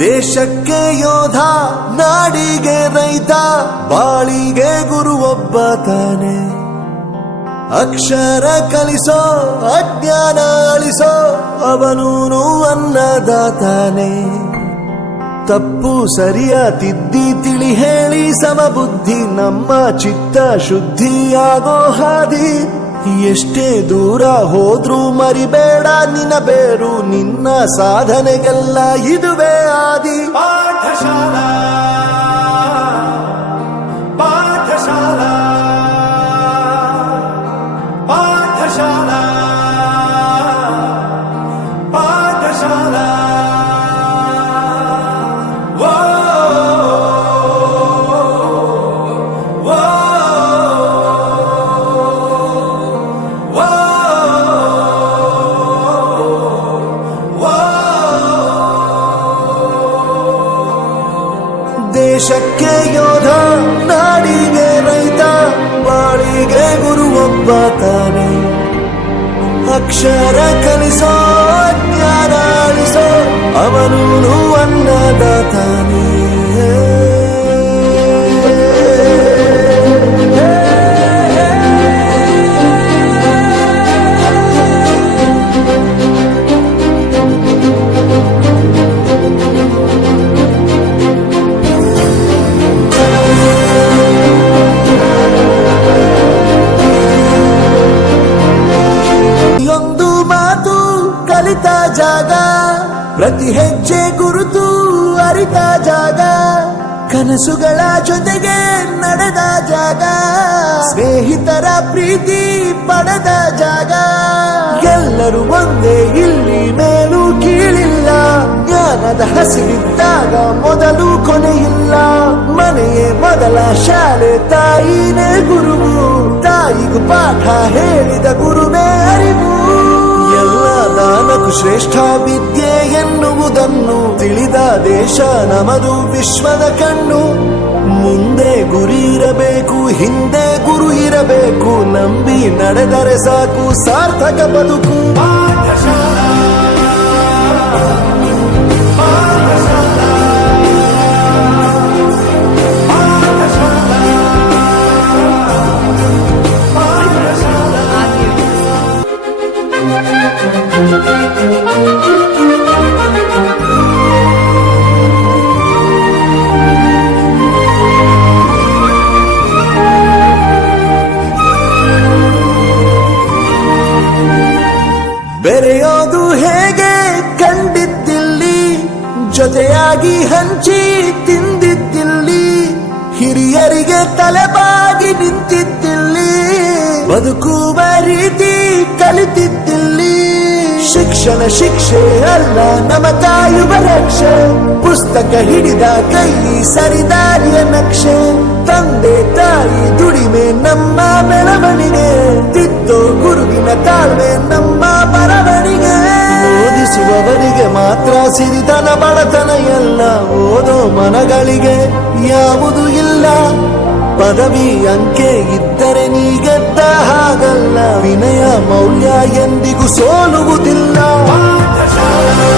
ದೇಶಕ್ಕೆ ಯೋಧ, ನಾಡಿಗೆ ರೈತ, ಬಾಳಿಗೆ ಗುರು ಒಬ್ಬ ತಾನೆ. ಅಕ್ಷರ ಕಲಿಸೋ, ಅಜ್ಞಾನ ಅಳಿಸೋ, ಅವನೂನು ಅನ್ನದಾತಾನೆ. ತಪ್ಪು ಸರಿಯ ತಿದ್ದಿ ತಿಳಿ ಹೇಳಿ ಸಮಬುದ್ಧಿ ನಮ್ಮ ಚಿತ್ತ ಶುದ್ಧಿಯಾಗೋ ಹಾದಿ. ಎಷ್ಟೇ ದೂರ ಹೋದ್ರೂ ಮರಿಬೇಡ ನಿನ್ನ ಬೇರು, ನಿನ್ನ ಸಾಧನೆಗೆಲ್ಲ ಇದುವೇ ಆದಿ. ಪಾಠಶಾಲಾ ಪಾಠಶಾಲಾ ಪಾಠಶಾಲಾ ಪಾಠಶಾಲಾ. ದೇಶಕ್ಕೆ ಯೋಧ, ನಾಡಿಗೆ ರೈತ, ಬಾಳಿಗೆ ಗುರು ಒಬ್ಬ ತಾನೆ. ಅಕ್ಷರ ಕಲಿಸೋ, ಜ್ಞಾನ ಅಳಿಸೋ, ಅವನೂನು ಅನ್ನದಾತಾನೆ. ಕಲಿತ ಜಾಗ, ಪ್ರತಿ ಹೆಜ್ಜೆ ಗುರುತು ಅರಿತ ಜಾಗ, ಕನಸುಗಳ ಜೊತೆಗೆ ನಡೆದ ಜಾಗ, ಸ್ನೇಹಿತರ ಪ್ರೀತಿ ಪಡೆದ ಜಾಗ. ಎಲ್ಲರೂ ಒಂದೇ, ಇಲ್ಲಿ ಮೇಲೂ ಕೀಳಿಲ್ಲ, ಜ್ಞಾನದ ಹಸಿವಿದ್ದಾಗ ಮೊದಲು ಕೊನೆಯಿಲ್ಲ. ಮನೆಯೇ ಮೊದಲ ಶಾಲೆ, ತಾಯಿನೇ ಗುರುವು, ತಾಯಿಗೂ ಪಾಠ ಹೇಳಿದ ಗುರುವೇ ಅರಿವು. ದಾನಕು ಶ್ರೇಷ್ಠ ವಿದ್ಯೆ ಎನ್ನುವುದನ್ನು ತಿಳಿದ ದೇಶ ನಮದು ವಿಶ್ವದ ಕಣ್ಣು. ಮುಂದೆ ಗುರಿ ಇರಬೇಕು, ಹಿಂದೆ ಗುರು ಇರಬೇಕು, ನಂಬಿ ನಡೆದರೆ ಸಾಕು ಸಾರ್ಥಕ ಬದುಕು. ಪಾಠಶಾಲಾ ಪಾಠಶಾಲಾ ಬೆರೆಯೋದು ಹೇಗೆ ಕಂಡಿದ್ದಿಲ್ಲಿ, ಜೊತೆಯಾಗಿ ಹಂಚಿ ತಿಂದಿದ್ದಿಲ್ಲಿ, ಹಿರಿಯರಿಗೆ ತಲೆಬಾಗಿ ನಿಂತಿದ್ದಿಲ್ಲಿ, ಬದುಕುವ ರೀತಿ ಕಲಿತಿದ್ದಿಲ್ಲಿ. ಶಿಕ್ಷಣ ಶಿಕ್ಷೆ ಅಲ್ಲ ನಮ ಕಾಯುವ ರಕ್ಷೆ, ಪುಸ್ತಕ ಹಿಡಿದ ಕೈ ಸರಿದಾರಿಯ ನಕ್ಷೆ. ತಂದೆ ತಾಯಿ ದುಡಿಮೆ ನಮ್ಮ ಬೆಳವಣಿಗೆ, ತಿದ್ದೋ ಗುರುವಿನ ತಾಳ್ಮೆ ನಮ್ಮ ಬರವಣಿಗೆ. ಓದಿಸುವವರಿಗೆ ಮಾತ್ರ ಸಿರಿತನ ಬಡತನ ಎಲ್ಲ, ಓದೋ ಮನಗಳಿಗೆ ಯಾವುದು ಇಲ್ಲ. ಪದವಿ ಅಂಕೆ ಇದ್ದರೆ ನೀ ಗೆದ್ದ ಹಾಗಲ್ಲ, ವಿನಯ ಮೌಲ್ಯ ಎಂದಿಗೂ ಸೋಲುವುದಿಲ್ಲ. ಪಾಠಶಾಲಾ